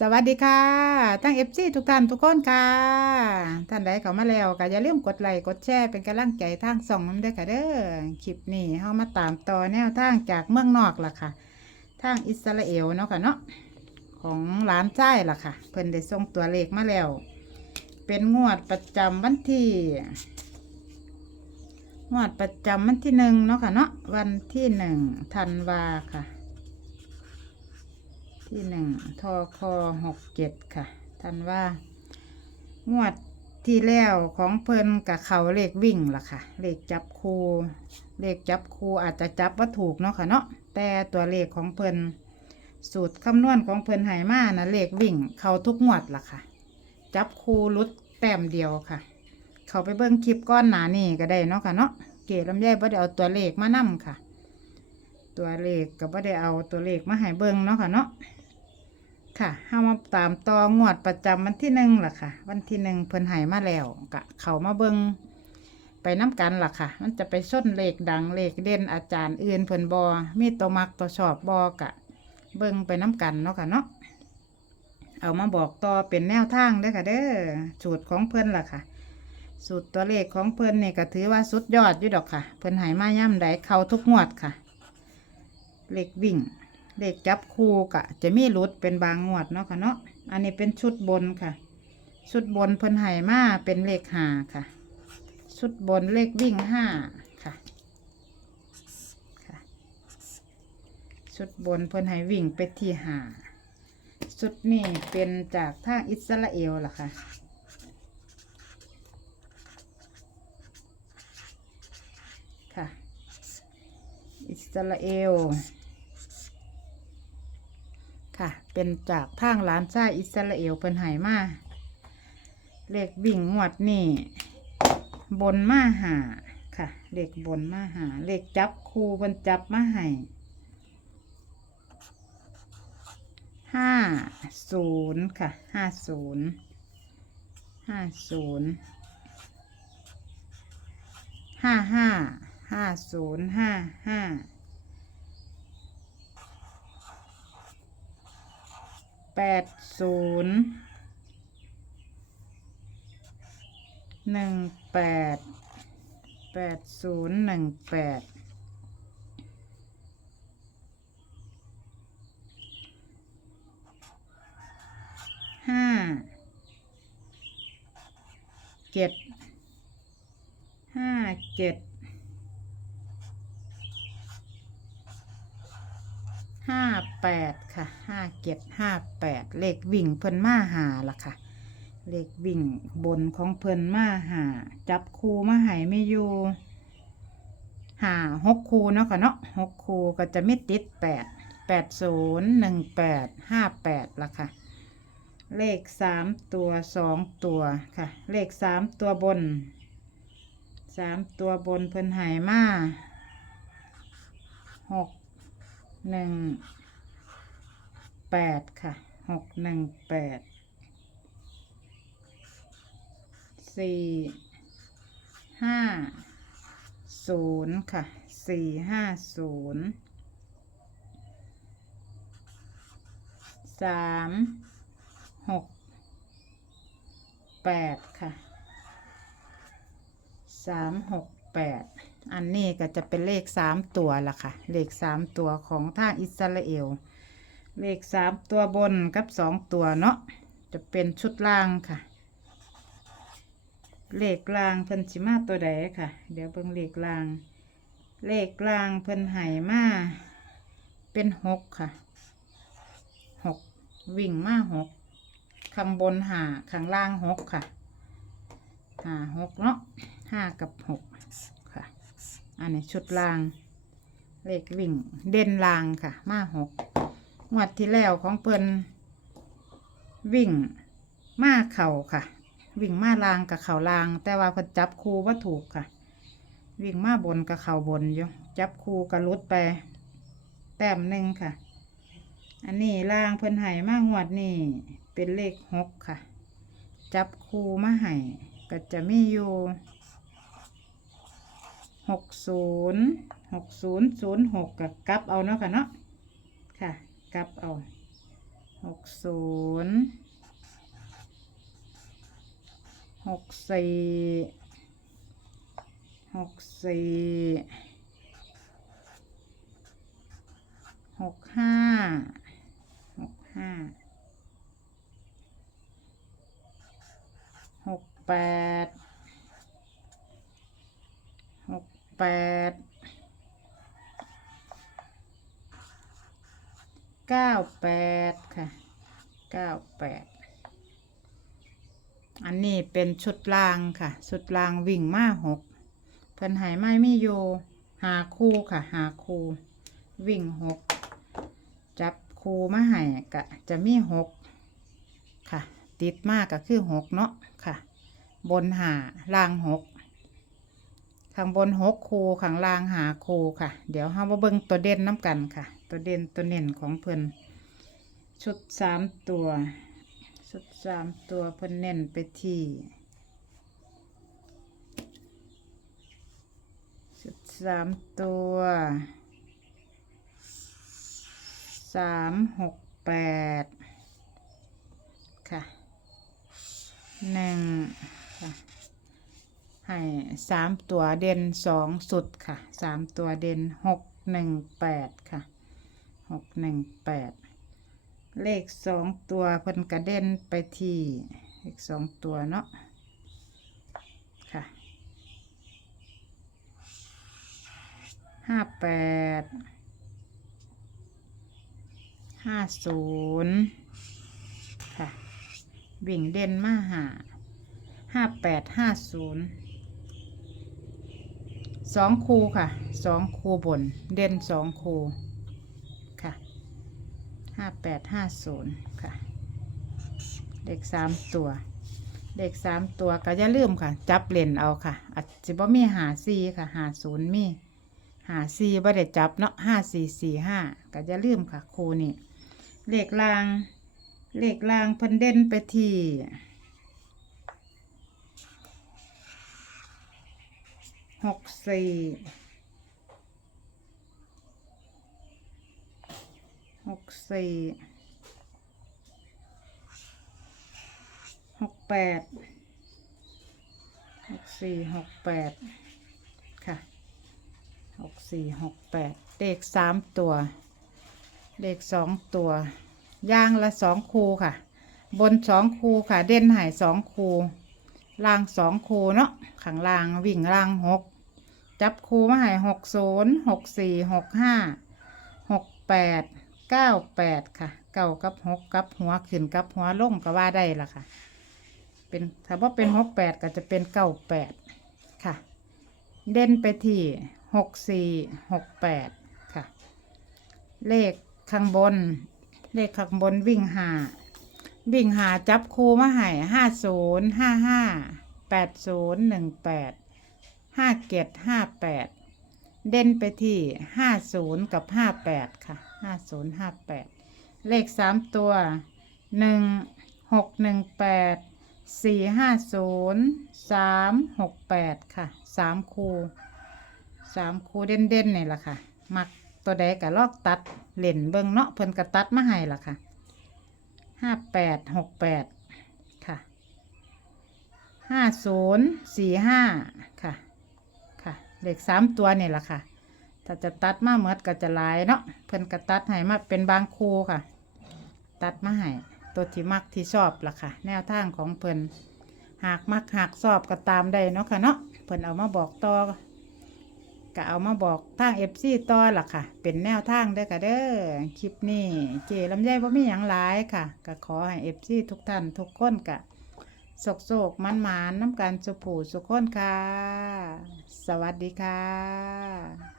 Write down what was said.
สวัสดีค่ะทั้งเอฟซีทุกท่านทุกคนค่ะ ท่านใดเข้ามาแล้วก็อย่าลืมกดไลค์กดแชร์เป็นกำลังใจทางส่องน้ำด้อค่ะเด้อคลิปนี้เฮามาตามต่อแนวทางจากเมืองนอกล่ะค่ะ ทางอิสราเอลเนาะค่ะเนาะของร้านจ้ายล่ะค่ะ เพิ่นได้ส่งตัวเลขมาแล้ว เป็นงวดประจำวันที่งวดประจำวันที่หนึ่งเนาะค่ะเนาะวันที่หนึ่งธันวาค่ะ ที่หนึ่งทอคอหกเจ็ดค่ะท่านว่างวดที่แล้วของเพิ่นกับเขาเลขวิ่งล่ะค่ะ เลขจับคูเลขจับคูอาจจะจับว่าถูกเนาะค่ะเนาะแต่ตัวเลขของเพิ่นสูตรคำนวณของเพิ่นไหมานะเลขวิ่ง เขาทุกงวดล่ะค่ะ จับคูลุดแต้มเดียวค่ะ เขาไปเบิ่งคลิปก้อนหนานี่ก็ได้เนาะค่ะเนาะเกลำไยบ่ได้เอาตัวเลขมานํค่ะ ตัวเลขก็บ่ได้เอาตัวเลขมาให้เบิ่งเนาะค่ะเนาะ ค่ะเฮามาตามต่องวดประจำวันที่หนึ่งล่ะค่ะ วันที่หนึ่งเพิ่นหายมาแล้วกะเขามาเบิงไปน้ำกันล่ะค่ะ มันจะไปส้นเลขดังเลขเด่นอาจารย์อื่นเพิ่นบอมีตัวมักตัวชอบบอกะ เบิงไปน้ำกันเนาะค่ะเนาะเอามาบอกต่อเป็นแนวทางเด้อค่ะ เด้อสูตรของเพิ่นล่ะค่ะ สูตรตัวเลขของเพิ่นนี่ก็ถือว่าสุดยอดอยู่ดอกค่ะ เพิ่นหายมาย่ำใดเข้าทุกงวดค่ะ เลขวิ่ง เลขจับคู่กะ จะมีหลุดเป็นบางงวดเนาะค่ะเนาะอันนี้เป็นชุดบนค่ะ ชุดบนเพิ่นไห่มาเป็นเลขหาค่ะ ชุดบนเลขวิ่งห้าค่ะค่ะ ชุดบนเพิ่นไห่วิ่งไปที่หาชุดนี้เป็นจากทางอิสราเอลล่ะค่ะค่ะ อิสราเอล ค่ะ เป็นจากทางร้านซ่าอิสราเอลเพิ่นหายมาเลขวิ่งงวดนี่บนมาหาค่ะ เลขบนมาหา เลขจับคูเพิ่นจับมาให้ห้าศูนย์ค่ะห้าศูนย์ห้าศูนย์ห้าห้าห้าศูนย์ห้าห้า แปดศูนย์หนึ่งแปดแปดศูนย์หนึ่งแปดห้าเจ็ดห้าเจ็ด ห้าแปดค่ะห้าเจ็ดห้าแปดเลขวิ่งเพิ่นมาหาล่ะค่ะ เลขวิ่งบนของเพิ่นมาหา จับคูมาให้ไม่อยู่หาหกคูเนาะค่ะเนาะหกคูก็จะไม่ติดแปดแปดศูนย์หนึ่งแปดห้าแปดล่ะค่ะ เลขสามตัวสองตัวค่ะ เลขสามตัวบนสามตัวบนเพิ่นหายมาหก หนึ่งแปดค่ะหกหนึ่งแปดสี่ห้าศูนย์ค่ะสี่ห้าศูนย์สามหกแปดค่ะสามหก แปดอันนี้ก็จะเป็นเลขสามตัวละค่ะ เลขสามตัวของทางอิสราเอล เลขสามตัวบนกับสองตัวเนาะ จะเป็นชุดล่างค่ะ เลขล่างเพิ่นสิมาตัวใดค่ะ เดี๋ยวเบิ่งเลขล่าง เลขล่างเพิ่นไห่มาเป็นหกค่ะหกวิ่งมาหกข้างบนหาข้างล่างหกค่ะหาหกเนาะห้ากับหก อันนี้ชุดลาง เลขวิ่ง เด่นลางค่ะ มาหกงวดที่แล้วของเพิ่นวิ่งมาเข่าค่ะ วิ่งมาลางกับเข่าลาง แต่ว่าเพิ่นจับคูว่าถูกค่ะ วิ่งมาบนกับเข่าบนอยู่จับคูกับลุดไป แต้มหนึ่งค่ะ อันนี้ลางเพิ่นไห้มางวดนี่เป็นเลขหกค่ะ จับคูมาไห้ก็จะมีอยู่ หกศูนย์หกศูนย์ศูนย์หกกับกลับเอาเนาะค่ะเนาะค่ะกลับเอาหกศูนย์หกสี่หกสี่หกห้าหกห้าหกแปดหกแป ดเก้าแปดค่ะเก้าแปดอันนี้เป็นชุดรางค่ะ ชุดรางวิ่งมาหกเพิ่นหายไม่มีโยหาคู่ค่ะ หาคู่วิ่งหกจับคู่มาให้ก็จะมีหกค่ะ ติดมากก็คือหกเนาะค่ะ บนหาล่างหก ข้างบนหกคูข้างล่างหาคูค่ะ เดี๋ยวเฮามาเบิ่งตัวเด่นน้ำกันค่ะ ตัวเด่นตัวเน่นของเพิ่นชุดสามตัวชุดสามตัวเพิ่นเน้นไปที่ชุดสามตัวสามหกแปดค่ะหนึ่งค่ะ ให้สามตัวเด่นสองสุดค่ะสามตัวเด่นหกหนึ่งแปดค่ะหกหนึ่งแปดเลขสองตัวเพิ่นกระเด็นไปที่เลขสองตัวเนาะค่ะห้าแปดห้าศูนย์ค่ะ วิ่งเด่นมาหาห้าแปดห้าศูนย์ สองคูค่ะสองคูบน เด่นสองคูค่ะห้าแปดห้าศูนย์ค่ะ เด็กสามตัวเด็กสามตัวก็อย่าลืมค่ะ จับเล่นเอาค่ะอาจจะบ่มีหาซีค่ะหาศูนย์มีหาซีบ่ได้จับเนาะห้าสี่สี่ห้าก็อย่าลืมค่ะครูนี่เลขลางเลขลางเพิ่นเด่นไปที่ หกสี่หกสี่หกแปดหกสี่หกแปดค่ะหกสี่หกแปดเลขสามตัว เลขสองตัว ย่างละสองคูค่ะ บนสองคูค่ะ เด่นหายสองคูล่างสองคูเนาะข้างล่างวิ่งล่างหก จับคูมาใหายหกศูนย์หกสี่หกห้าหกแปดเก้าแปดค่ะ เก้ากับหกกับหัวขึ้นกับหัวลงก็ว่าได้ละค่ะ เป็นถ้าว่าเป็นหกแปดก็จะเป็นเก้าแปดค่ะ เด่นไปที่หกสี่หกแปดค่ะ เลขข้างบน เลขข้างบนวิ่งหาวิ่งหาจับคูมาให้ห้าศูนย์ห้าห้าแปดศูนย์หนึ่งแปด ห้าเกตห้าแปดเด่นไปที่ห้าศูนย์กับห้าแปดค่ะห้าศูนย์ห้าแปดเลขสามตัวหนึ่งหกหนึ่งแปดสี่ห้าศูนย์สามหกแปดค่ะสามคูสามคูเด่นเด่นนี่แหละค่ะ มักตัวใดก็ลอกตัดเล่นเบิ่งเนาะเพิ่นก็ตัดมาให้ล่ะค่ะห้าแปดหกแปดค่ะห้าศูนย์สี่ห้าค่ะ เลขสามตัวนี่แหละค่ะ ถ้าจะตัดมาเมดก็จะหลายเนาะเพิ่นก็ตัดให้มาเป็นบางคูค่ะ ตัดมาให้ตัวที่มักที่ชอบล่ะค่ะ แนวทางของเพิ่นหากมักหากชอบก็ตามได้เนาะค่ะเนาะเพิ่นเอามาบอกต่อก็เอามาบอกทางเอฟซีต่อล่ะค่ะ เป็นแนวทางเด้อค่ะเด้อคลิปนี้เจลำไยบ่มีหยังหลายค่ะก็ขอให้เอฟซีทุกท่านทุกคนกะโศกโศกมันมานน้ำกันสุผูสุขคนค่ะ สวัสดีค่ะ